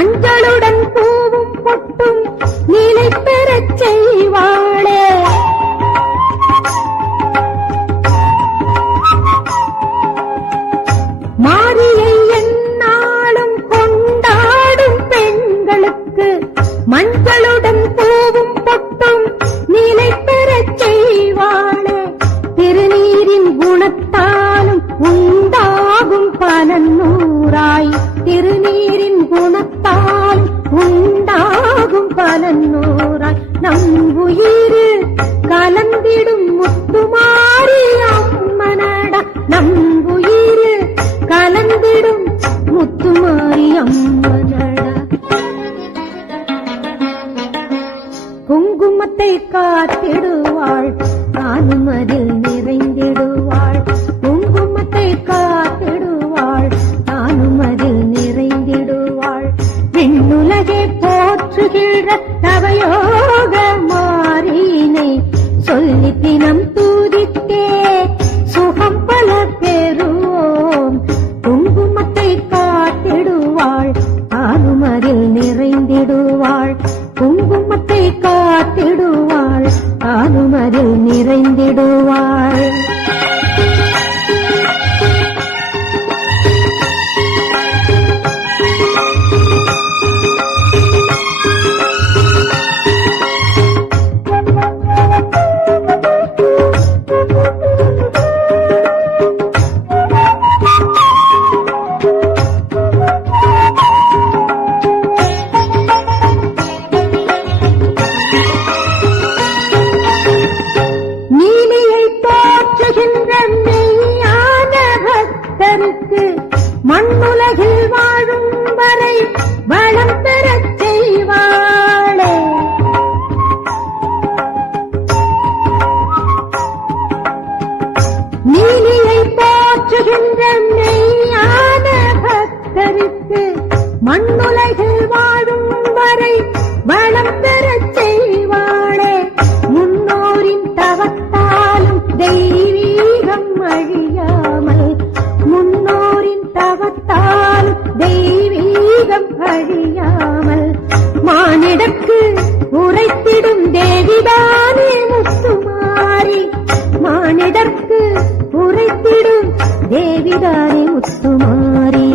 மஞ்சளுடன் பூவும் பொட்டும் நிலை பெறச் செய்வாளே. மாரியை எந்நாளும் கொண்டாடும் பெண்களுக்கு மஞ்சளுடன் பூவும் பொட்டும் நிலை பெறச் செய்வாளே. திருநீரின் குணத்தாலும் உண்டாகும் பலன் நூறாய், திருநீரின் குணத்தால் உண்டாகும் பலன் நூறாய். நம் உயிர் கலந்திடும் முத்துமாரி அம்மனடா, நம் உயிர் கலந்திடும் முத்துமாரி அம்மனடா. குங்குமத்தை காத்திடுவாள், நானும் அதில் நிறைந்திடுவாள். குங்குமத்தை காத்திடுவாள், நானும் அதில் நிறைந்திடுவாள். விண்ணுலகை போற்றுகிற நவயோக மாறினை சொல்லி தினம் தூதித்தே சுகம் பல பெறுவோம். குங்குமத்தை காத்திடுவாள், நானும் அதில் நிறைந்திடுவாள். குங்குமத்தை காத்திடுவாள், நானும் அதில் நிறைந்திடுவாள். மண்ணுலகில் வாழும் வரை வளம் பெறச் செய்வாளே. நீலியை போற்றுகின்ற மெய்யான பக்தருக்கு மண்ணுலகில் வாழும் வரை வளம் பெறச் செய்வாளே. முன்னோரின் தவத்தாலும் தெய்வீகம் அழியாமல், முன்னோரின் தவத்தால் தெய்வீகம் அழியாமல், மானிடக்கு உரைத்திடும் தேவிதானே முத்துமாரி, மானிடற்கு உரைத்திடும் தேவிதானே முத்துமாரி.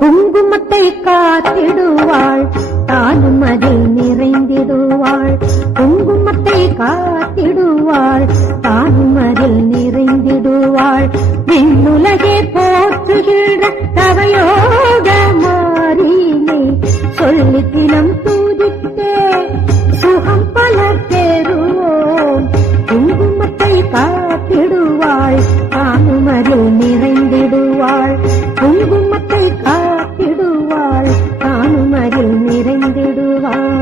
குங்குமத்தை காத்திடுவாள், தானும் அதில் நிறைந்திடுவாள். குங்குமத்தை காத்திடுவாள், தானும் அதில் நிறைந்திடுவாள். விண்ணுலகே போற்றுகிற தவயோக மாறினை சொல்லி தினம் தூதித்தே சுகம் பல பெறுவோம். குங்குமத்தை காத்திடுவாள், தானும் அதில் நிறைந்திடுவாள். குங்குமத்தை காத்திடுவாள், தானும் அதில் நிறைந்திடுவாள்.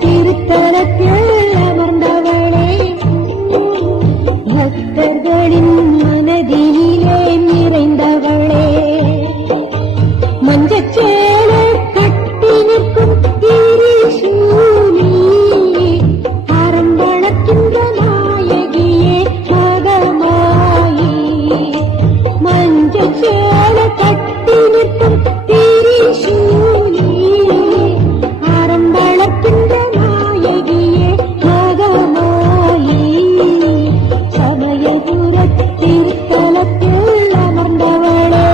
திருத்தலத்தில் அமர்ந்தவளே, பக்தர்களின் மனதினிலே நிறைந்தவளே, மஞ்சச்சேலை கட்டி நிற்கும் திரிசூலி, அறம் வளர்க்கின்ற நாயகியே மகமாயி, மஞ்சச்சேலை கட்டி நிற்கும் திரிசூலி, அறம் வளர்க்கின்ற நாயகியே மகமாயி, சமயபுர திருத்தலத்தில் அமர்ந்தவளே,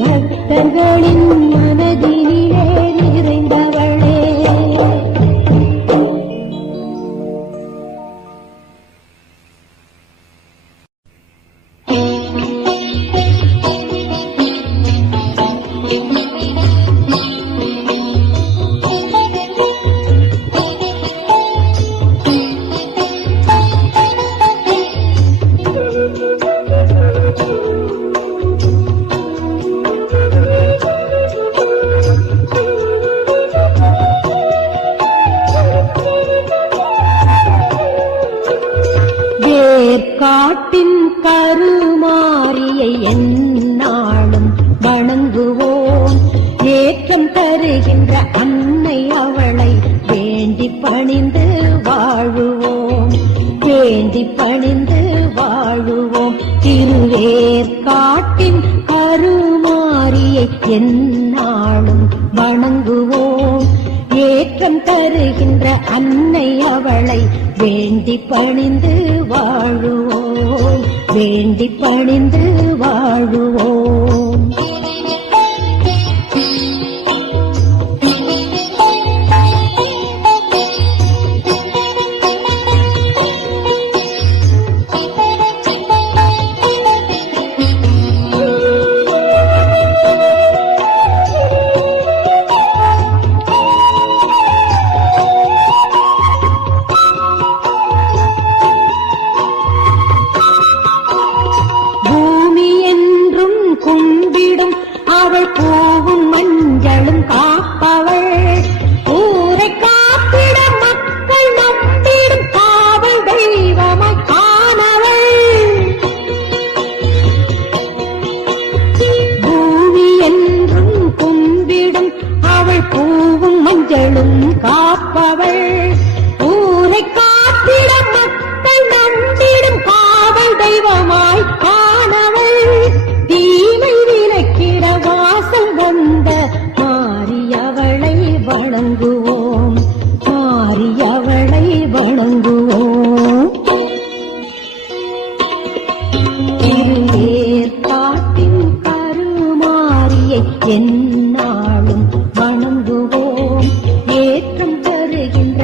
பக்தர்களின் மனதினிலே நிறைந்தவளே. காட்டின் கருமாரியை எந்நாளும் வணங்குவோம், ஏற்றம் தருகின்ற அன்னை அவளை வேண்டி பணிந்து வாழுவோம், வேண்டி பணிந்து வாழுவோம். திருவேற்காட்டின் கருமாரியை எந்நாளும் வணங்குவோம், ஏற்றம் தருகின்ற அன்னை அவளை வேண்டி பணிந்து வாழுவோம், வேண்டி பணிந்து வாழுவோம். பூவும் மஞ்சளும் காப்பவள், ஊரை காப்பிட மக்கள் நம்பிடும் காவல் தெய்வமாய் காணவள், பூமி என்றும் கும்பிடும் அவள் பூவும் மஞ்சளும் காப்பவள், ஊரை காப்பிட மக்கள் நம்பிடும் காவல் தெய்வமாய் காணவள், தீமை விலக்கிட வாசல் வந்த மாரியவளை வணங்குவோம், மாரியவளை வணங்குவோம். திருவேற்காட்டின் கருமாரியை எந்நாளும் வணங்குவோம், ஏற்றம் தருகின்ற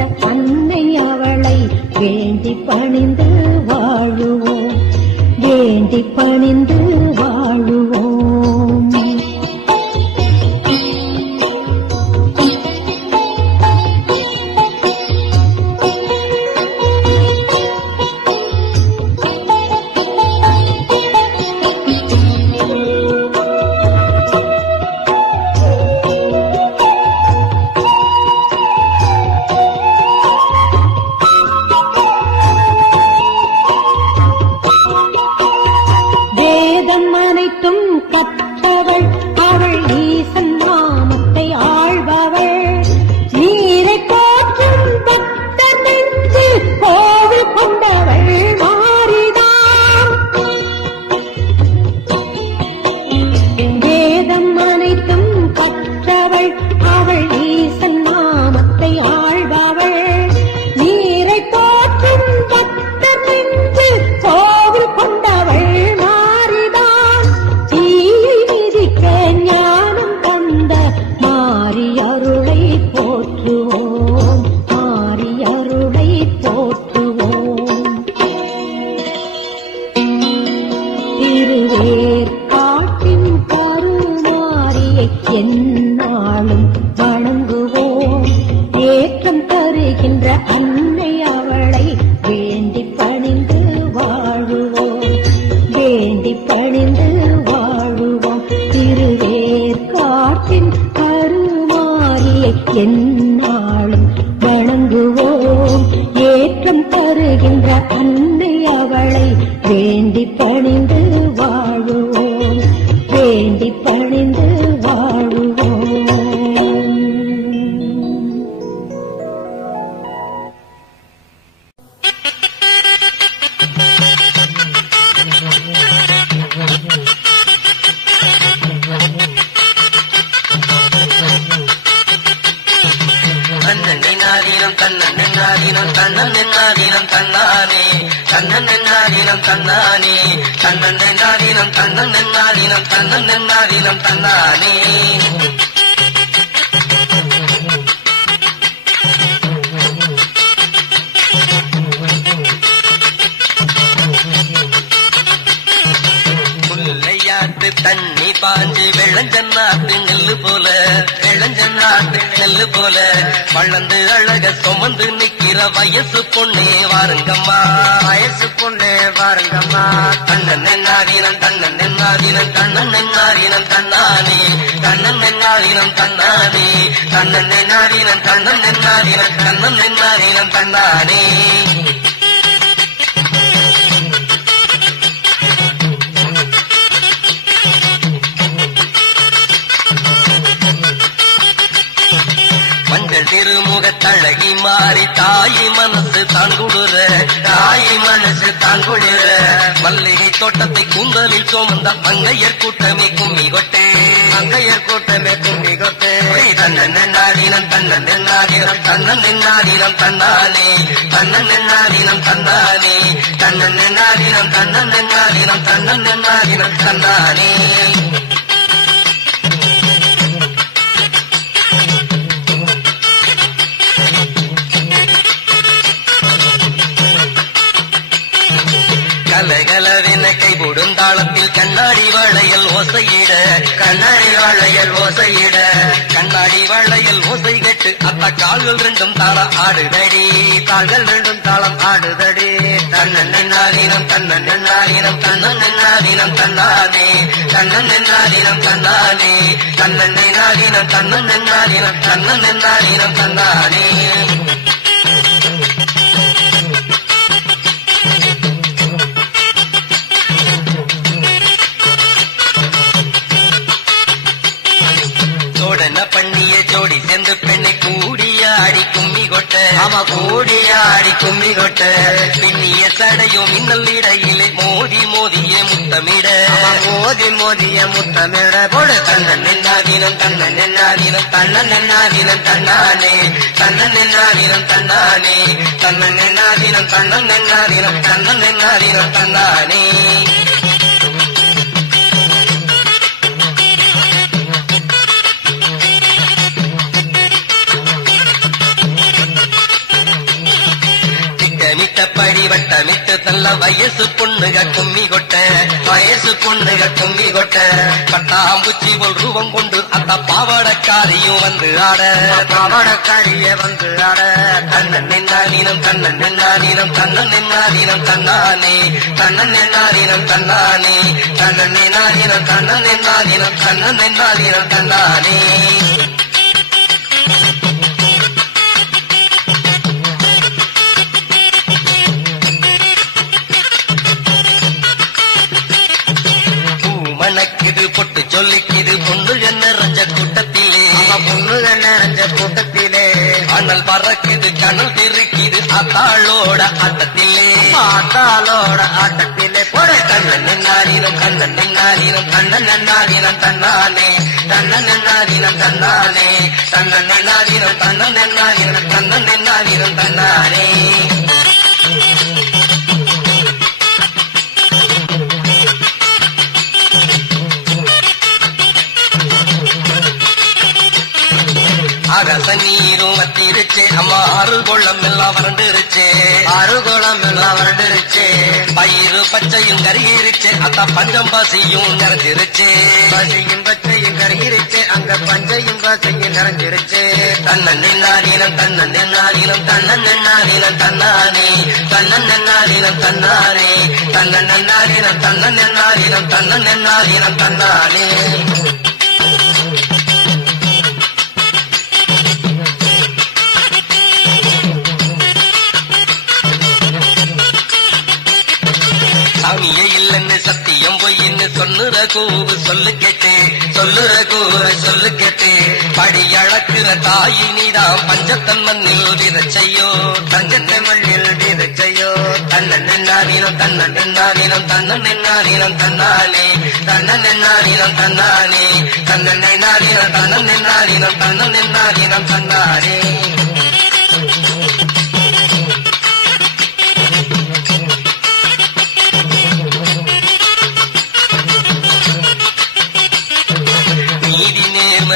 நாளும் வணங்குவோம். ஏற்றம் தருகின்ற அன்னை அவளை வேண்டி பணிந்து வாழுவோம், வேண்டி பணிந்து வாழுவோம். தன்னென்னாதீனம் தன்னென்னாதீனம் தன்னென்னாதீனம் தன்னானே தன்னென்னாதீனம் தன்னானே தன்னென்னாதீனம் தன்னென்னாதீனம் தன்னென்னாதீனம் தன்னானே. தண்ணி பாஞ்சு வெள்ளஞ்சன்னாட்டு நெல்லு போல, வெள்ளஞ்சன்னாட்டு நெல்லு போல வளர்ந்து அழக சுமந்து நிக்கிற வயசு பொண்ணே வாருங்கம்மா, வயசு பொண்ணே வாருங்கம்மா. கண்ணன் என்னாதீனம் கண்ணன் என்னாதீனம் கண்ணன் என்னாதீனம் தன்னானே கண்ணன் என்னாதீனம் தன்னானே கண்ணன் என்னாதீனம் கண்ணன் என்னாதீனம் கண்ணன் என்னாதீனம் தன்னானே. திருமுகத்தழகி மாறி தாயி மனசு தாங்குடுற, தாயி மனசு தாங்குடுற மல்லிகை தோட்டத்தை கூந்தலில் சோமந்த மங்கையர் கூட்டமே கும்மி கொட்டே, மங்கையர் கூட்டமே கும்மி கொட்டே. தன்னன் என்னாதீனம் தன்னன் என்னாதீனம் தன்னன் என்னாதீனம் தன்னானே தன்னன் என்னாதீனம் தன்னானே தன்னன் என்னாதீனம் தன்னன் என்னாதீனம் தன்னன் என்னாதீனம் தன்னானே. கலகலவென கைபோடும் தாளத்தில் கண்ணாடி வளையல் ஓசையிட, கண்ணாடி வளையல் ஓசையிட கண்ணாடி வளையல் ஓசை கட்டு அத்த கால்கள் ரெண்டும் தாளம் ஆடுதடி, கால்கள் ரெண்டும் தாளம் ஆடுதடி. தன்னன் என்னாதீனம் தன்னன் என்னாதீனம் தன்னன் என்னாதீனம் தன்னானே தன்னன் என்னாதீனம் தன்னானே தன்னன் என்னாதீனம் தன்னன் என்னாதீனம் தன்னன் என்னாதீனம் தன்னானே. பண்ணிய ஜோடி சேர்ந்து பெண்ணை கூடியாடி கும்மி கொட்ட, ஆமா கூடியாடி கும்மி கொட்ட பின்னிய சடையும் மின்னல் இடையிலே மோதி மோதிய முத்தமிட, மோதி மோதிய முத்தமிட போடு. தன்னன் என்னாதீனம் தன்னன் என்னாதீனம் தன்னன் என்னாதீனம் தன்னானே தன்னன் என்னாதீனம் தன்னானே தன்னன் என்னாதீனம் தன்னன் என்னாதீனம் தன்னன் என்னாதீனம் தன்னானே. மிட்டப்படி வட்டமிட்டு தள்ள வயசு பொண்ணுக கும்மி கொட்ட, வயசு பொண்ணுக கும்மி கொட்ட பட்டாம்பூச்சி போல் ரூபம் கொண்டு அந்த பாவாடக்காரியும் வந்து ஆட, பாவாடக்காரிய வந்து ஆட. தன்னன் என்னாதீனம் தன்னன் என்னாதீனம் தன்னன் என்னாதீனம் தன்னானே தன்னன் என்னாதீனம் தன்னானே தன்னன் என்னாதீனம் தன்னன் என்னாதீனம் தன்னன் என்னாதீனம் தன்னானே. மணக்குது பொட்டு சொல்லிக்குது பொண்ணுகள் நிறைஞ்ச கூட்டத்திலே, பொண்ணுகள் நிறைஞ்ச கூட்டத்திலே அனல் பறக்குது கனல் தெரிக்குது அத்தாளோட ஆட்டத்திலே, அத்தாளோட ஆட்டத்திலே போட. கண்ணன் என்னாதீனம் கண்ணன் என்னாதீனம் கண்ணன் என்னாதீனம் தன்னானே தன்னன் என்னாதீனம் தன்னானே தன்னன் என்னாதீனம் தன்னன் என்னாதீனம் கண்ணன் என்னாதீனம் தன்னானே. ஆகாச நீரும் வத்திருச்சே அம்மா ஆறுகோளம் எல்லாம் வறண்டுருச்சே, ஆறுகோளம் எல்லாம் வறண்டுருச்சே பயிறு பச்சையும் கருகிருச்சே அத்த பஞ்சம் பசியும் நிறைஞ்சிருச்சே, பசியும் பச்சையும் கருகிருச்சே அங்க பஞ்சையும் பசியும் நிறைஞ்சிருச்சே. தன்னன் என்னாதீனம் தன்னன் என்னாதீனம் தன்னன் என்னாதீனம் தன்னானே தன்னன் என்னாதீனம் தன்னானே தன்னன் என்னாதீனம் தன்னன் என்னாதீனம் தன்னன் என்னாதீனம் தன்னானே. கூவு சொல்லு கேட்டு சொல்லுற கூவு சொல்லு கேட்டு படி அளக்குற தாயினிதான் பஞ்சத்தன் மண்ணில் விதைச்சையோ தஞ்சத்தன் மண்ணில் விதைச்சையோ தன்னன் நின்னாரினம் தன்னன் நின்னாரினம் தன்னன் நின்னாரினம் தன்னானே தன்னன் நின்னாரினம் தன்னானே தன்னன் நின்னாரினம் தன்னன் நின்னாரினம் தன்னன் நின்னாரினம் தன்னானே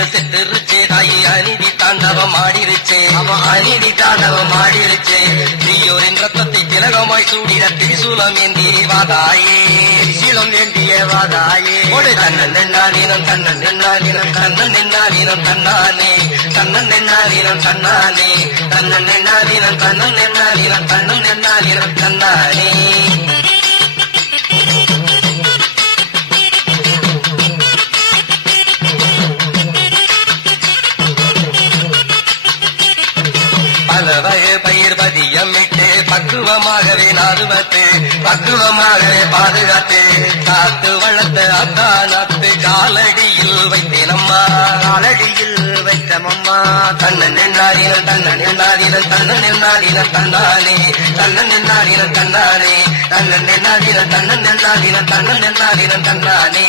செத்துருச்சே தாயி அநீதி தாண்டவம் ஆடிருச்சே அவன் அநீதி தாண்டவம் ஆடிருச்சே தீயோரின் ரத்தத்தை திலகமாய் சூடிட திரிசூலம் ஏந்தியே வாதாயே திரிசூலம் ஏந்தியே வாதாயே தன்னன் நின்னாரினம் தன்னன் நின்னாரினம் தன்னன் நின்னாரினம் தன்னானே தன்னன் நின்னாரினம் தன்னானே தன்னன் நின்னாரினம் தன்னன் நின்னாரினம் தன்னன் நின்னாரினம் தன்னானே பயிர் பதியமிட்டு பக்குவமாகவே நாதுவத்து பக்குவமாகவே பாதுகாத்து காத்து வளர்த்த அத்தா நத்து காலடியில் வைத்தேனம்மா காலடியில் வைத்தமம்மா தன்னன் நின்னாரினம் தன்னன் நின்னாரினம் தன்னன் நின்னாரினம் தன்னானே தன்னன் நின்னாரினம் தன்னானே தன்னன் நின்னாரினம் தன்னன் நின்னாரினம் தன்னன் நின்னாரினம் தன்னானே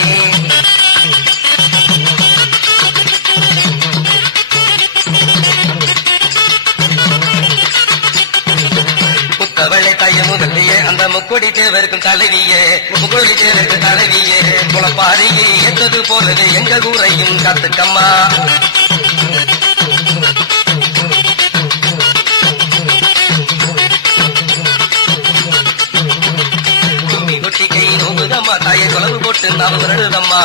அவளை தாய முதலியே அந்த முக்கொடி தேவருக்கும் தலைவியே முக்கொடி தேவருக்கும் தலைவியே குளப்பாரியே எத்தது போலவே எங்க ஊரையும் காத்துக்கம்மா தாயை தொலைவு போட்டு நாம் வருடதம்மா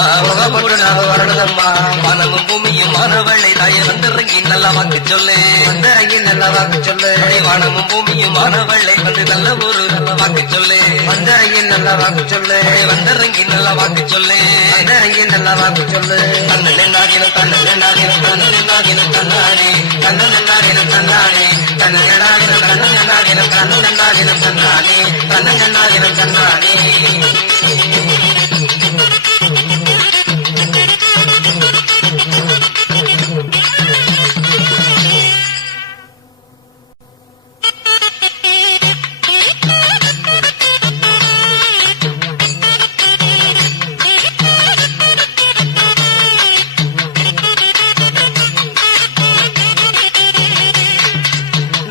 போட்டு நாம் வருடதம்மா வானமும் பூமியும் மாணவளை தாயை வந்திறங்கி நல்ல வாக்கு சொல்லு வந்திறங்கி நல்ல வாக்கு சொல்லு வானமும் பூமியும் மாணவளை வந்து நல்ல ஒரு நல்ல வாக்கு சொல்லு வந்திறங்கி நல்ல வாக்கு சொல்லு வந்திறங்கி நல்ல வாக்கு சொல்லு வந்திறங்கி நல்ல வாக்கு சொல்லு தன்னன் நின்னாகினம் தன்னன் நின்னாகினம் தன்னன் நின்னாகினம் தன்னானே தன்னன் நின்னாகினம் தன்னானே தன்னன் நின்னாகினம் தன்னன் நின்னாகினம் தன்னன் நின்னாகினம் தன்னானே தன்னன் நின்னாகினம் தன்னானே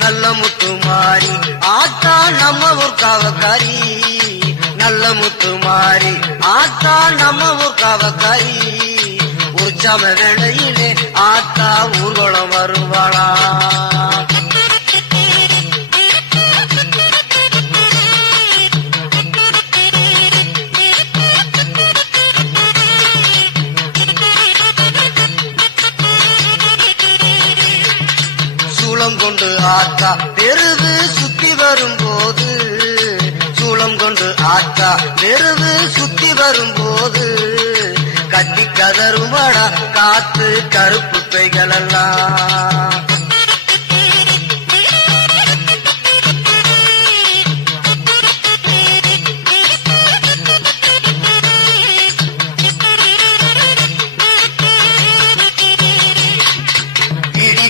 நல்ல முத்துமாரி ஆத்தா நம்ம ஊர் காவக்காரி நல்ல முத்துமாரி ஆத்தா நம்ம ஊர் காவக்காரி உற்சவ வேளையிலே ஆத்தா ஊர்வலம் வருவாளா சூளம் கொண்டு ஆத்தா தெருவு சுத்தி வரும்போது சூளம் கொண்டு ஆத்தா தெருவு சுத்தி வரும்போது கத்தி கதறுமடா காத்து கருப்பு பைகளெல்லாம்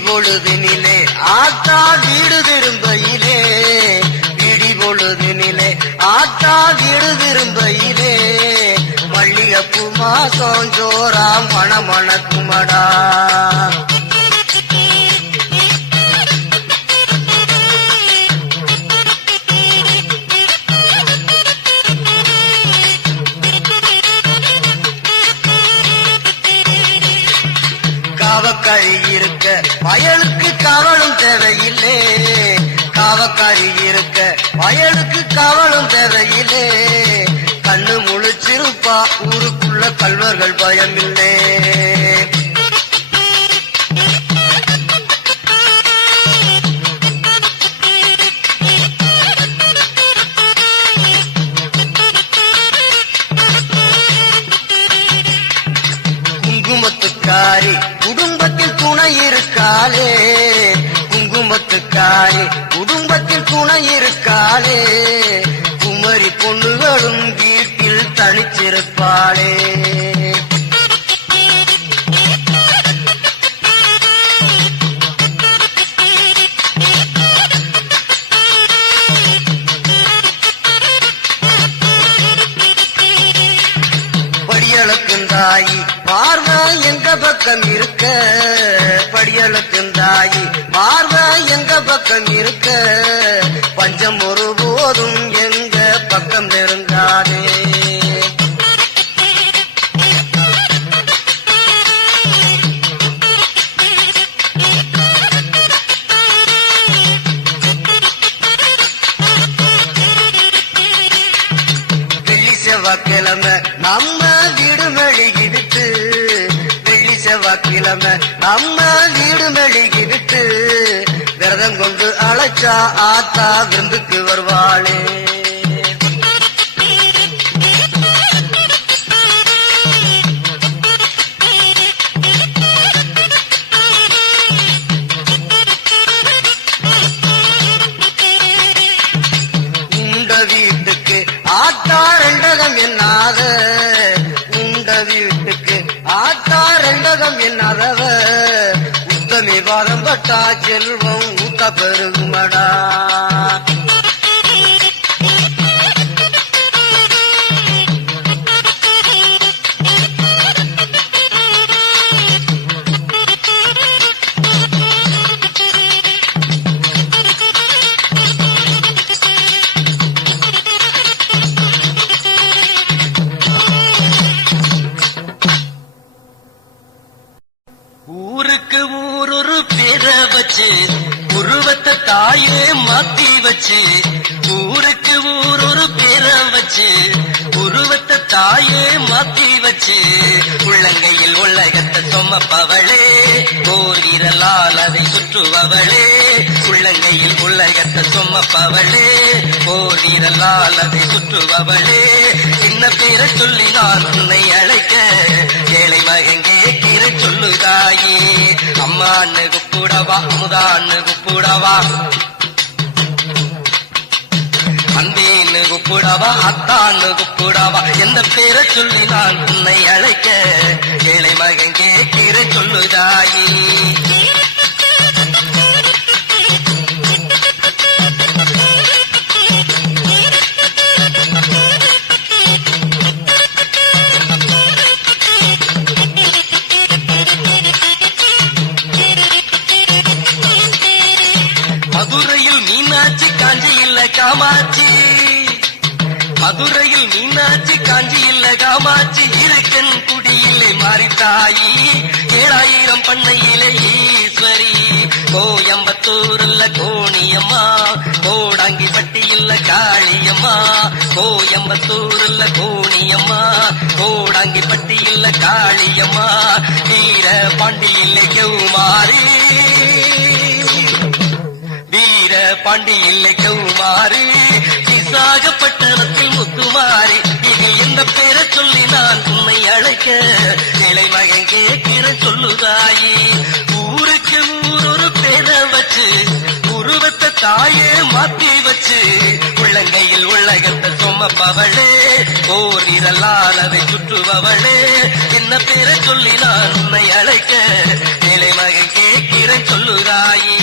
பொழுதினிலே ஆத்தா வீடு திரும்பையிலே விடி பொழுதினிலே ஆத்தா வீடு திரும்பையிலே மல்லிகைப்பூ மாசம் ஜோரா மணமணக்குமடா காவக்காரி இருக்க வயலுக்கு காவலும் தேவையில்லை காவக்காரி இருக்க வயலுக்கு காவலும் தேவையில்லை கண்ணு முழிச்சிருப்பா ஊருக்குள்ள கல்வர்கள் பயமில்லை குங்குமத்துக்காரி குடும்பத்தில் துணை இருக்காளே குங்குமத்துக்காரி குடும்பத்தில் துணை இருக்காளே குமரி பொண்ணுகளும் வீட்டில் தனிச்ச நினைச்சிருப்பாளே. படியளக்குந்தாயி பார்வை எங்க பக்கம் இருக்க, படியளக்குந்தாயி பார்வை எங்க பக்கம் இருக்க, பஞ்சம் ஒருபோதும் எங்க பக்கம் நெருங்காதே. வெள்ளி செவ்வாய்க்கிழமை நம்ம வீடு மெழுகிடுத்து, வெள்ளி செவ்வாய்க்கிழமை நம்ம வீடு மெழுகிடுத்து, விரதம் கொண்டு அழைச்சா ஆத்தா விருந்துக்கு வருவாளே. உண்ட வீட்டுக்கு ஆத்தா ரெண்டகம் என்னாத, உண்ட வீட்டுக்கு ஆத்தா ரெண்டகம் என்னாதவ, உத்தமி பாதம் பட்டா செல்வம் ஊத்த பெருகுமடா. ஊருக்கு ஊரொரு பேர வச்சு, உருவத்தை தாயே மாத்தி வச்சு, ஊருக்கு ஊரொரு பேர வச்சு, உருவத்தை தாயே மாத்தி வச்சு, உள்ளங்கையில் உலகத்தை சுமப்பவளே, ஓர் விரலால் அதை சுற்றுபவளே, உள்ளங்கையில் உலகத்தை சுமப்பவளே, ஓர் விரலால் அதை சுற்றுபவளே, சின்ன பேரை சொல்லி நான் உன்னை அழைக்க, ஏழை மகன் கேட்கிற சொல்லுதாயே, அம்மான்னு கூப்பிடவா, அமுதான்னு கூப்பிடவா, அன்பேன்னு கூப்பிடவா, அத்தான்னு கூப்பிடவா, எந்த பேரை சொல்லி நான் உன்னை அழைக்க, ஏழை மகன் கேட்கிற சொல்லுதாயே. மதுரையில் மீனாட்சி காஞ்சி இல்ல காமாட்சி, மதுரையில் மீனாட்சி காஞ்சி இல்ல காமாட்சி, இருக்கன் குடியிலே மாறித்தாயி, 7000 பண்ணையிலே ஈஸ்வரி, கோயம்பத்தூர் இல்ல கோணியம்மா, கோடாங்கி பட்டி இல்ல காளியம்மா, கோயம்பத்தூர் இல்ல கோணியம்மா, கோடாங்கி பட்டி இல்ல காளியம்மா, வீர பாண்டி இல்லை கெவுமாரி, வீர பாண்டி இல்லை கெவுமாரி, விசாகப்பட்டணத்தில் முத்துமாரி, இதில் எந்த பேரை சொல்லி நான் உன்னை அழைக்க, இளை மகன் கேட்கிற சொல்லுதாயி, ஊருக்கு ஊரொரு பேரை வச்சு, உருவத்தை தாயே மாத்தி வச்சு, உள்ளங்கையில் உலகத்தை சுமப்பவளே, ஓர் விரலால் அதை சுற்றுபவளே, என்ன பேரை சொல்லி நான் உன்னை அழைக்க, இளை மகன் கேட்கிற சொல்லுதாயி.